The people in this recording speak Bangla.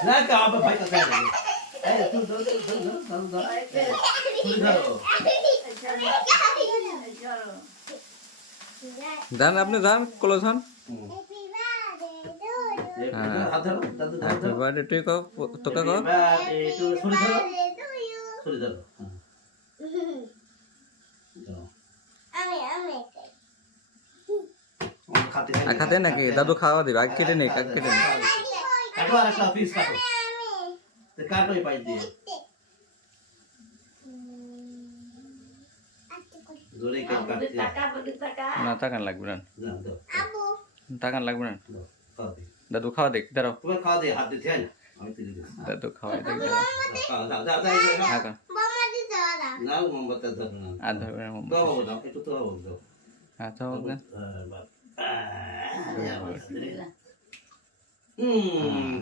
না তো আবার ভাই কথা নেই এই তুই ধর তুই ধরো যান আপনি যান ক্লোজ হন হাত ধরো দাদু হ্যাপি বার্থডে তুই কও তোকে কও একটু সরে ধরো সরে ধরো খাতে নাকি দাদু খাওয়া দিবে আগে কেটে নেই কেটে নেই কাটো আর একটা পিস কাটো তো কাটোই পাই দিয়ে জোরে কেক কাটতে না টাকান লাগবে না না দাও টাকান লাগবে না দাও খাও দে দাদু খাওয়া দেখ দাঁড়াও তুমি খাও দে হাত দিতে হয় না আমি তুলে দিচ্ছি দাদু খাওয়া দেখ দাঁড়াও খাও দাও দাও দাও হ্যাঁ কর। না মোমবাতি ধরো না আর ধরবে না দাও বাবু দাও একটু তো বাবু দাও হ্যাঁ তো হবে হুম